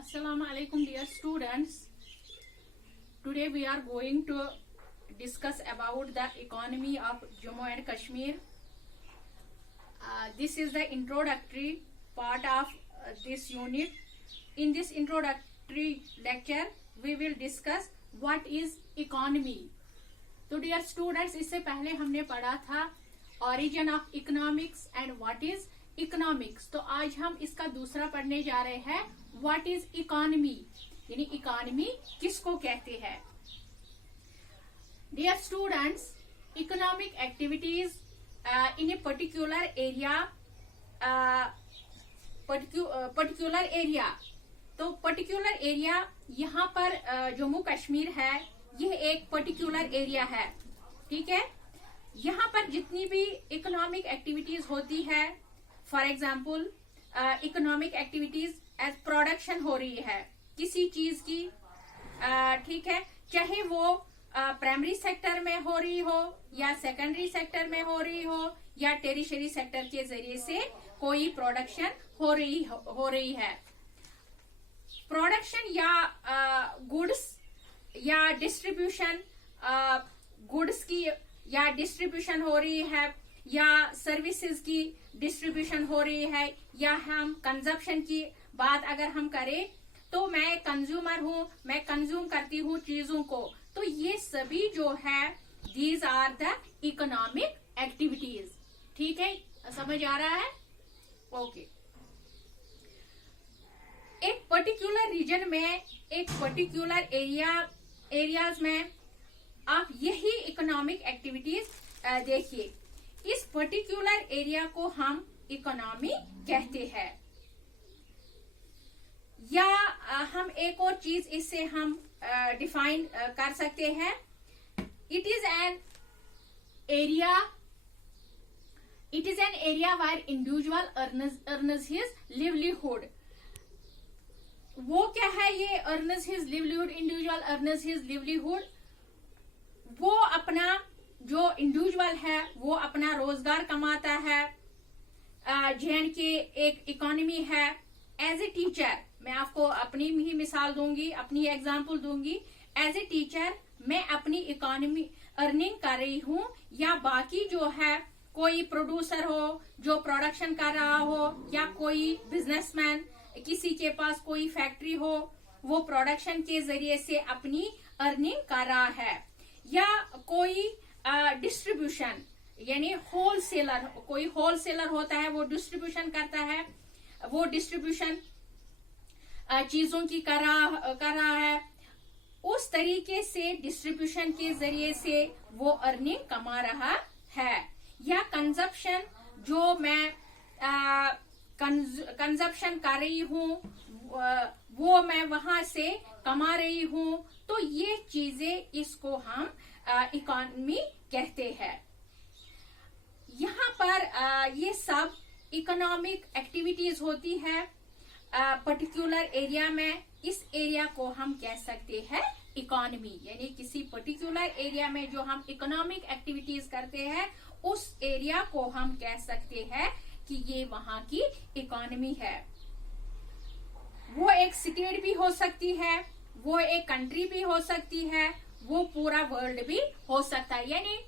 Assalamu alaikum dear students. Today we are going to discuss about the economy of Jammu and Kashmir. This is the introductory part of this unit. In this introductory lecture we will discuss what is economy. तो dear students, इससे पहले हमने पढ़ा था origin of economics and what is economics. तो आज हम इसका दूसरा पढ़ने जा रहे हैं what is economy, यानी इकोनॉमी किसको कहते हैं. Dear students, economic activities in a particular area, particular area. तो पर्टिकुलर एरिया यहाँ पर जम्मू कश्मीर है, यह एक पर्टिकुलर एरिया है. ठीक है, यहाँ पर जितनी भी इकोनॉमिक एक्टिविटीज होती है, for example economic activities as production हो रही है किसी चीज की, ठीक है, चाहे वो प्राइमरी सेक्टर में हो रही हो या सेकेंडरी सेक्टर में हो रही हो या टेरिशरी सेक्टर के जरिए से कोई प्रोडक्शन हो रही है. प्रोडक्शन या गुड्स या डिस्ट्रीब्यूशन, गुड्स की या डिस्ट्रीब्यूशन हो रही है या सर्विसेज की डिस्ट्रीब्यूशन हो रही है, या हम कंजप्शन की बात अगर हम करें तो मैं कंज्यूमर हूं, मैं कंज्यूम करती हूं चीजों को. तो ये सभी जो है these are the economic activities. ठीक है, समझ आ रहा है? ओके. एक पर्टिकुलर रीजन में, एक पर्टिकुलर एरियाज में आप यही इकोनॉमिक एक्टिविटीज देखिए. इस पर्टिकुलर एरिया को हम इकोनॉमी कहते हैं. या हम एक और चीज इससे हम डिफाइन कर सकते हैं. It is an area wire individual earns his livelihood. वो क्या है ये earns his livelihood, individual earns his livelihood? वो अपना जो इंडिविजुअल है वो अपना रोजगार कमाता है. जे.एंड.के एक इकोनॉमी है. एज ए टीचर, मैं आपको अपनी ही मिसाल दूंगी, अपनी एग्जांपल दूंगी. एज ए टीचर मैं अपनी इकोनॉमी अर्निंग कर रही हूँ, या बाकी जो है कोई प्रोड्यूसर हो जो प्रोडक्शन कर रहा हो, या कोई बिजनेसमैन किसी के पास कोई फैक्ट्री हो वो प्रोडक्शन के जरिए से अपनी अर्निंग कर रहा है, या कोई डिस्ट्रीब्यूशन यानी होलसेलर, कोई होलसेलर होता है वो डिस्ट्रीब्यूशन करता है, वो डिस्ट्रीब्यूशन चीजों की कर रहा है. उस तरीके से डिस्ट्रीब्यूशन के जरिए से वो अर्निंग कमा रहा है. या कंजप्शन, जो मैं कंजप्शन कर रही हूँ वो मैं वहां से कमा रही हूँ. तो ये चीजें, इसको हम इकोनॉमी कहते हैं. यहाँ पर ये सब इकोनॉमिक एक्टिविटीज होती है पर्टिकुलर एरिया में. इस एरिया को हम कह सकते हैं इकोनॉमी. यानी किसी पर्टिकुलर एरिया में जो हम इकोनॉमिक एक्टिविटीज करते हैं उस एरिया को हम कह सकते हैं कि ये वहां की इकोनॉमी है. वो एक स्टेट भी हो सकती है, वो एक कंट्री भी हो सकती है, वो पूरा वर्ल्ड भी हो सकता है. यानी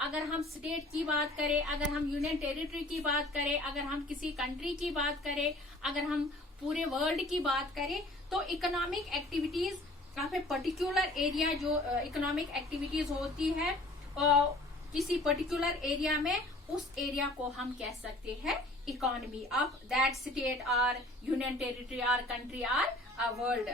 अगर हम स्टेट की बात करें, अगर हम यूनियन टेरिटरी की बात करें, अगर हम किसी कंट्री की बात करें, अगर हम पूरे वर्ल्ड की बात करें, तो इकोनॉमिक एक्टिविटीज काफी पर्टिकुलर एरिया जो इकोनॉमिक एक्टिविटीज होती है किसी पर्टिकुलर एरिया में, उस एरिया को हम कह सकते हैं इकोनॉमी ऑफ दैट स्टेट और यूनियन टेरिटरी और कंट्री और वर्ल्ड.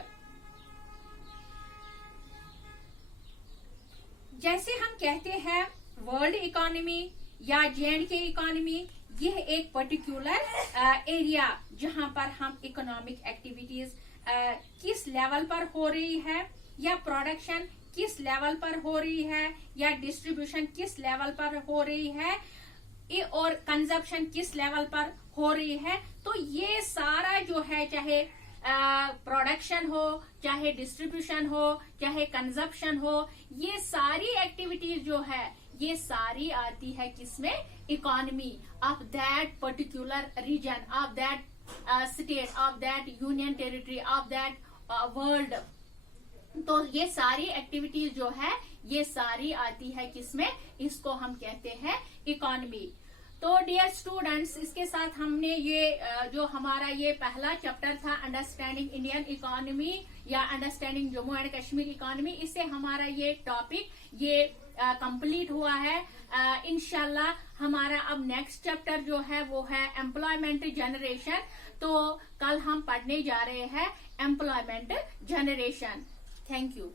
जैसे हम कहते हैं वर्ल्ड इकोनॉमी या जे.एंड.के इकोनॉमी, यह एक पर्टिकुलर एरिया जहां पर हम इकोनॉमिक एक्टिविटीज किस लेवल पर हो रही है, या प्रोडक्शन किस लेवल पर हो रही है, या डिस्ट्रीब्यूशन किस लेवल पर हो रही है, और कंजप्शन किस लेवल पर हो रही है. तो ये सारा जो है, चाहे प्रोडक्शन हो, चाहे डिस्ट्रीब्यूशन हो, चाहे कंजप्शन हो, ये सारी एक्टिविटीज जो है ये सारी आती है किसमें? Economy of that particular region, of that state, of that union territory, of that world. तो ये सारी एक्टिविटीज जो है ये सारी आती है किसमें, इसको हम कहते हैं इकोनॉमी। तो डियर स्टूडेंट्स, इसके साथ हमने ये जो हमारा ये पहला चैप्टर था अंडरस्टैंडिंग इंडियन इकोनॉमी या understanding Jammu and Kashmir economy, इससे हमारा ये टॉपिक ये कंप्लीट हुआ है। इंशाल्लाह हमारा अब नेक्स्ट चैप्टर जो है वो है एम्प्लॉयमेंट जनरेशन। तो कल हम पढ़ने जा रहे हैं एम्प्लॉयमेंट जनरेशन। Thank you.